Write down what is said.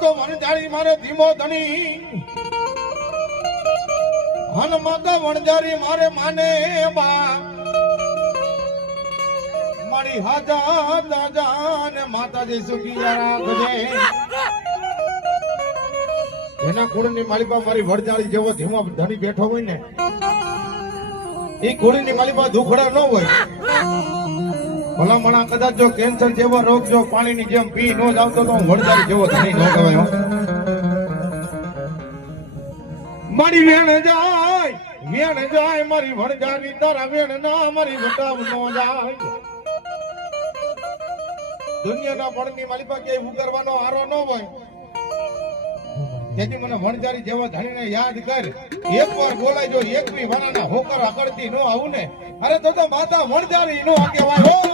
તો વણજારી મારે ધીમો ધણી હન માતા વણજારી મારે માને બા મારી હાજા દાદા ને માતાજી સુખી રાખજે એના કુળની માલિકા મારી વણજારી જેવો ધીમો ધણી બેઠો હોય ને એ કુળની માલિકા દુખડા ન હોય ભલામણા કદાચ જો કેન્સર જેવો રોગ જો પાણીની જેમ પી ન જાવતો તો વણજારી જેવો ધણી ન કહેવાય મારી વેણ જાય મારી વણજારી તારા વેણ ના મારી વટાવ ન જાય દુનિયાના પડની માલિકા કે ઉગરવાનો હારો ન હોય તેથી મને વણજારી જેવા ધણીને યાદ કર એકવાર બોલાય જો એક બી વાનાના હોકર આગળથી ન આવું ને અરે તો માતા વણજારી નો કહેવાય